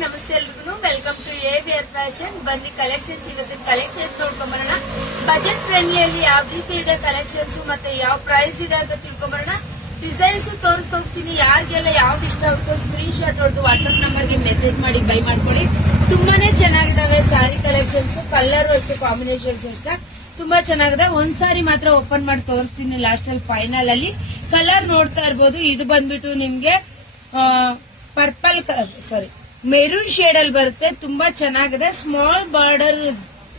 ನಮಸ್ತೆ ಎಲ್ರಿಗೂ welcome to AVR fashion. ಬನ್ನಿ ಕಲೆಕ್ಷನ್ಸ್, ಇವತ್ತಿನ ಕಲೆಕ್ಷನ್ಸ್ ನೋಡ್ಕೊಂಬರೋಣ. ಬಜೆಟ್ ಫ್ರೆಂಡ್ಲಿಯಲ್ಲಿ ಯಾವ ರೀತಿ ಇದೆ ಕಲೆಕ್ಷನ್ಸ್ ಮತ್ತೆ ಯಾವ ಪ್ರೈಸ್ ಇದೆ ಅಂತ ತಿಳ್ಕೊಂಬರೋಣ. ಡಿಸೈನ್ಸ್ ತೋರಿಸ್ತಾ ಹೋಗ್ತೀನಿ. ಯಾರಿಗೆಲ್ಲ ಯಾವ್ದು ಇಷ್ಟ ಆಗುತ್ತೋ ಸ್ಕ್ರೀನ್ ಶಾಟ್ ಹೊಡೆದು ವಾಟ್ಸ್ಆಪ್ ನಂಬರ್ಗೆ ಮೆಸೇಜ್ ಮಾಡಿ ಬೈ ಮಾಡ್ಕೊಳ್ಳಿ. ತುಂಬಾನೇ ಚೆನ್ನಾಗಿದಾವೆ ಸಾರಿ ಕಲೆಕ್ಷನ್ಸ್, ಕಲರ್ ಅಷ್ಟೇ, ಕಾಂಬಿನೇಷನ್ಸ್ ಅಷ್ಟೇ ತುಂಬಾ ಚೆನ್ನಾಗಿದೆ. ಒಂದ್ ಸಾರಿ ಮಾತ್ರ ಓಪನ್ ಮಾಡಿ ತೋರಿಸ್ತೀನಿ ಲಾಸ್ಟ್ ಅಲ್ಲಿ ಫೈನಲ್ ಅಲ್ಲಿ. ಕಲರ್ ನೋಡ್ತಾ ಇರ್ಬೋದು, ಇದು ಬಂದ್ಬಿಟ್ಟು ನಿಮ್ಗೆ ಪರ್ಪಲ್ ಮೆರೂನ್ ಶೇಡ್ ಅಲ್ಲಿ ಬರುತ್ತೆ. ತುಂಬಾ ಚೆನ್ನಾಗಿದೆ. ಸ್ಮಾಲ್ ಬಾರ್ಡರ್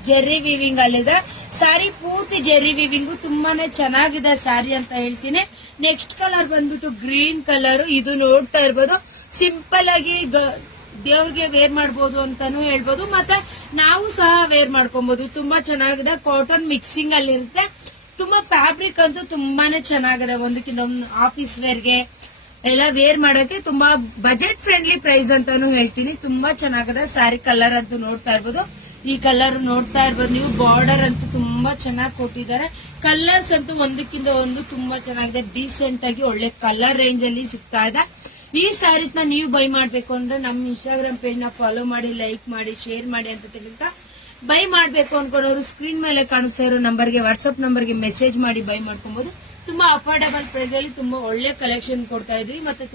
ಜೆರ್ರಿ ವಿವಿಂಗ್ ಅಲ್ಲಿದೆ. ಸಾರಿ ಪೂರ್ತಿ ಜೆರ್ರಿ ವಿವಿಂಗ್ ತುಂಬಾನೇ ಚೆನ್ನಾಗಿದೆ ಸಾರಿ ಅಂತ ಹೇಳ್ತೀನಿ. ನೆಕ್ಸ್ಟ್ ಕಲರ್ ಬಂದ್ಬಿಟ್ಟು ಗ್ರೀನ್ ಕಲರ್. ಇದು ನೋಡ್ತಾ ಇರ್ಬೋದು, ಸಿಂಪಲ್ ಆಗಿ ದೇವ್ರಿಗೆ ವೇರ್ ಮಾಡಬಹುದು ಅಂತಾನು ಹೇಳ್ಬೋದು, ಮತ್ತೆ ನಾವು ಸಹ ವೇರ್ ಮಾಡ್ಕೊಬಹುದು. ತುಂಬಾ ಚೆನ್ನಾಗಿದೆ. ಕಾಟನ್ ಮಿಕ್ಸಿಂಗ್ ಅಲ್ಲಿ ಇರುತ್ತೆ. ತುಂಬಾ ಫ್ಯಾಬ್ರಿಕ್ ಅಂತೂ ತುಂಬಾನೇ ಚೆನ್ನಾಗಿದೆ. ಒಂದಕ್ಕಿಂತ ಒಂದು ಆಫೀಸ್ ವೇರ್ಗೆ ಎಲ್ಲ ವೇರ್ ಮಾಡೋಕೆ ತುಂಬಾ ಬಜೆಟ್ ಫ್ರೆಂಡ್ಲಿ ಪ್ರೈಸ್ ಅಂತಾನು ಹೇಳ್ತೀನಿ. ತುಂಬಾ ಚೆನ್ನಾಗಿದೆ. ಸ್ಯಾರಿ ಕಲರ್ ಅಂತೂ ನೋಡ್ತಾ ಇರ್ಬೋದು, ಈ ಕಲರ್ ನೋಡ್ತಾ ಇರ್ಬೋದು ನೀವು. ಬಾರ್ಡರ್ ಅಂತೂ ತುಂಬಾ ಚೆನ್ನಾಗಿ ಕೊಟ್ಟಿದ್ದಾರೆ. ಕಲರ್ಸ್ ಅಂತೂ ಒಂದಕ್ಕಿಂತ ಒಂದು ತುಂಬಾ ಚೆನ್ನಾಗಿದೆ. ಡೀಸೆಂಟ್ ಆಗಿ ಒಳ್ಳೆ ಕಲರ್ ರೇಂಜ್ ಅಲ್ಲಿ ಸಿಗ್ತಾ ಇದೆ. ಈ ಸ್ಯಾರೀಸ್ ನ ನೀವು ಬೈ ಮಾಡ್ಬೇಕು ಅಂದ್ರೆ ನಮ್ಮ ಇನ್ಸ್ಟಾಗ್ರಾಮ್ ಪೇಜ್ ನ ಫಾಲೋ ಮಾಡಿ, ಲೈಕ್ ಮಾಡಿ, ಶೇರ್ ಮಾಡಿ ಅಂತ ತಿಳಿಸ್ತಾ, ಬೈ ಮಾಡ್ಬೇಕು ಅನ್ಕೊಂಡವ್ರು ಸ್ಕ್ರೀನ್ ಮೇಲೆ ಕಾಣಿಸ್ತಾ ಇರೋ ನಂಬರ್ಗೆ ವಾಟ್ಸ್ಆಪ್ ನಂಬರ್ಗೆ ಮೆಸೇಜ್ ಮಾಡಿ ಬೈ ಮಾಡ್ಕೊಬಹುದು. ತುಂಬಾ ಅಫೋರ್ಡಬಲ್ ಪ್ರೈಸ್ ಅಲ್ಲಿ ತುಂಬಾ ಒಳ್ಳೆ ಕಲೆಕ್ಷನ್ ಕೊಡ್ತಾ ಇದ್ವಿ, ಮತ್ತೆ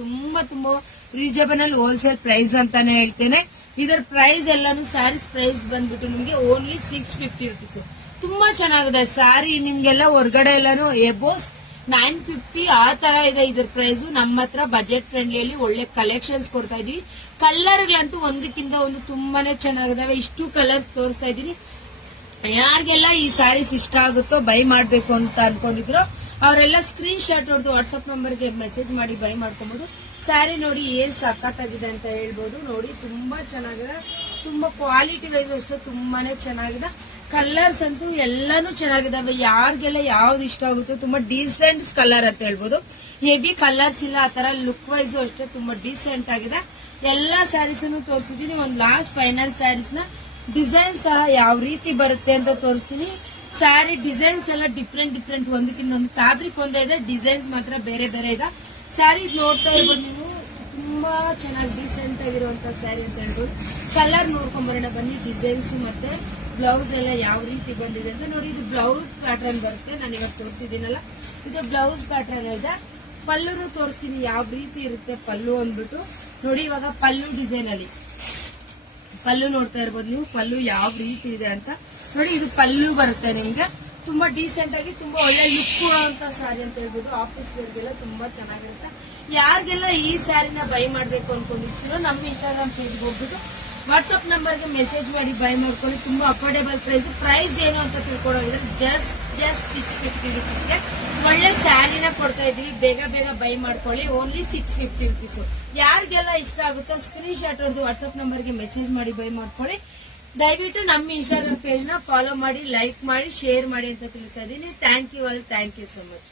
ತುಂಬಾ ರೀಸನಬಲ್ ಹೋಲ್ಸೇಲ್ ಪ್ರೈಸ್ ಅಂತಾನೆ ಹೇಳ್ತೇನೆ. ಇದರ ಪ್ರೈಸ್ ಎಲ್ಲಾನು ಸ್ಯಾರೀಸ್ ಪ್ರೈಸ್ ಬಂದ್ಬಿಟ್ಟು ನಿಮ್ಗೆ ಓನ್ಲಿ 650 ರುಪೀಸ್. ತುಂಬಾ ಚೆನ್ನಾಗಿದೆ ಸ್ಯಾರಿ. ನಿಮ್ಗೆಲ್ಲ ಹೊರಗಡೆ ಎಲ್ಲಾನು ಎಬೋಸ್ 950 ಆ ತರ ಇದೆ ಇದ್ರ ಪ್ರೈಸ್. ನಮ್ಮ ಹತ್ರ ಬಜೆಟ್ ಫ್ರೆಂಡ್ಲಿಯಲ್ಲಿ ಒಳ್ಳೆ ಕಲೆಕ್ಷನ್ಸ್ ಕೊಡ್ತಾ ಇದೀವಿ. ಕಲರ್ ಗಳಂತೂ ಒಂದಕ್ಕಿಂತ ಒಂದು ತುಂಬಾನೇ ಚೆನ್ನಾಗಿದಾವೆ. ಇಷ್ಟು ಕಲರ್ಸ್ ತೋರಿಸ್ತಾ ಇದೀನಿ. ಯಾರಿಗೆಲ್ಲ ಈ ಸ್ಯಾರೀಸ್ ಇಷ್ಟ ಆಗುತ್ತೋ, ಬೈ ಮಾಡ್ಬೇಕು ಅಂತ ಅನ್ಕೊಂಡಿದ್ರು ಅವರೆಲ್ಲ ಸ್ಕ್ರೀನ್ ಶಾಟ್ ಹೊಡೆದು ವಾಟ್ಸ್ಆಪ್ ನಂಬರ್ಗೆ ಮೆಸೇಜ್ ಮಾಡಿ ಬೈ ಮಾಡ್ಕೊಬಹುದು. ಸ್ಯಾರಿ ನೋಡಿ ಏನ್ ಸಖತ್ತಾಗಿದೆ ಅಂತ ಹೇಳ್ಬೋದು. ನೋಡಿ ತುಂಬಾ ಚೆನ್ನಾಗಿದೆ. ತುಂಬಾ ಕ್ವಾಲಿಟಿ ವೈಸ್ ಅಷ್ಟೇ ತುಂಬಾನೇ ಚೆನ್ನಾಗಿದೆ. ಕಲರ್ಸ್ ಅಂತೂ ಎಲ್ಲಾನು ಚೆನ್ನಾಗಿದಾವೆ. ಯಾರಿಗೆಲ್ಲ ಯಾವ್ದು ಇಷ್ಟ ಆಗುತ್ತೋ, ತುಂಬಾ ಡೀಸೆಂಟ್ ಕಲರ್ ಅಂತ ಹೇಳ್ಬೋದು. ಹೆವಿ ಕಲರ್ಸ್ ಇಲ್ಲ, ಆ ತರ ಲುಕ್ ವೈಸ್ ಅಷ್ಟೇ ತುಂಬಾ ಡೀಸೆಂಟ್ ಆಗಿದೆ. ಎಲ್ಲಾ ಸ್ಯಾರೀಸ್ ತೋರಿಸಿದೀನಿ. ಒಂದ್ ಲಾಸ್ಟ್ ಫೈನಲ್ ಸ್ಯಾರೀಸ್ ನ ಡಿಸೈನ್ ಸಹ ಯಾವ ರೀತಿ ಬರುತ್ತೆ ಅಂತ ತೋರಿಸ್ತೀನಿ. ಸ್ಯಾರಿ ಡಿಸೈನ್ಸ್ ಎಲ್ಲ ಡಿಫ್ರೆಂಟ್ ಒಂದಕ್ಕಿಂತ ಒಂದು. ಫ್ಯಾಬ್ರಿಕ್ ಒಂದೇ ಇದೆ, ಡಿಸೈನ್ಸ್ ಮಾತ್ರ ಬೇರೆ ಬೇರೆ ಇದೆ. ಸ್ಯಾರಿ ನೋಡ್ತಾ ಇರ್ಬೋದು ನೀವು. ತುಂಬಾ ಚೆನ್ನಾಗಿ ಡೀಸೆಂಟ್ ಆಗಿರುವಂತ ಸ್ಯಾರಿ ಅಂತ ಹೇಳ್ಬೋದು. ಕಲರ್ ನೋಡ್ಕೊಂಬರೋಣ ಬನ್ನಿ. ಡಿಸೈನ್ಸ್ ಮತ್ತೆ ಬ್ಲೌಸ್ ಎಲ್ಲ ಯಾವ ರೀತಿ ಬಂದಿದೆ ಅಂತ ನೋಡಿ. ಇದು ಬ್ಲೌಸ್ ಪ್ಯಾಟರ್ನ್ ಬರುತ್ತೆ. ನಾನು ಇವಾಗ ತೋರಿಸಿದ್ದೀನಲ್ಲ, ಇದು ಬ್ಲೌಸ್ ಪ್ಯಾಟರ್ನ್ ಇದೆ. ಪಲ್ಲುನು ತೋರಿಸ್ತೀನಿ ಯಾವ ರೀತಿ ಇರುತ್ತೆ ಪಲ್ಲು ಅಂದ್ಬಿಟ್ಟು. ನೋಡಿ ಇವಾಗ ಪಲ್ಲು ಡಿಸೈನ್ ಅಲ್ಲಿ ಪಲ್ಲು ನೋಡ್ತಾ ಇರ್ಬೋದು ನೀವು. ಪಲ್ಲು ಯಾವ ರೀತಿ ಇದೆ ಅಂತ ನೋಡಿ. ಇದು ಪಲ್ಲು ಬರುತ್ತೆ ನಿಮ್ಗೆ. ತುಂಬಾ ಡೀಸೆಂಟ್ ಆಗಿ ತುಂಬಾ ಒಳ್ಳೆ ಲುಕ್ ಕೊಡುವಂತ ಸ್ಯಾರಿ ಅಂತ ಹೇಳ್ಬೋದು. ಆಫೀಸ್ ವೇರ್ಗೆಲ್ಲ ತುಂಬಾ ಚೆನ್ನಾಗಿರುತ್ತೆ. ಯಾರಿಗೆಲ್ಲ ಈ ಸ್ಯಾರಿನ ಬೈ ಮಾಡ್ಬೇಕು ಅನ್ಕೊಂಡಿರ್ತೀರೋ ನಮ್ಮ ಇನ್ಸ್ಟಾಗ್ರಾಮ್ ಪೇಜ್ಗೆ ಹೋಗ್ಬಿಟ್ಟು ವಾಟ್ಸ್ಆಪ್ ನಂಬರ್ಗೆ ಮೆಸೇಜ್ ಮಾಡಿ ಬೈ ಮಾಡ್ಕೊಳ್ಳಿ. ತುಂಬಾ ಅಫೋರ್ಡಬಲ್ ಪ್ರೈಸ್ ಏನು ಅಂತ ತಿಳ್ಕೊಳ್ಳೋದ್ರೆ ಜಸ್ಟ್ 650 ರುಪೀಸ್ಗೆ ಒಳ್ಳೆ ಸ್ಯಾರಿನ ಕೊಡ್ತಾ ಇದೀವಿ. ಬೇಗ ಬೈ ಮಾಡ್ಕೊಳ್ಳಿ. Only 650 rupees. ಯಾರಿಗೆಲ್ಲ ಇಷ್ಟ ಆಗುತ್ತೋ ಸ್ಕ್ರೀನ್ ಶಾಟ್ ಹೊಡೆದು ವಾಟ್ಸ್ಆಪ್ ನಂಬರ್ಗೆ ಮೆಸೇಜ್ ಮಾಡಿ ಬೈ ಮಾಡ್ಕೊಳ್ಳಿ. ದಯವಿಟ್ಟು ನಮ್ಮ ಇನ್ಸ್ಟಾಗ್ರಾಮ್ ಪೇಜ್ ನ ಫಾಲೋ ಮಾಡಿ, ಲೈಕ್ ಮಾಡಿ, ಶೇರ್ ಮಾಡಿ ಅಂತ ತಿಳಿಸ್ತಾ ಇದೀನಿ. Thank you all. Thank you so much.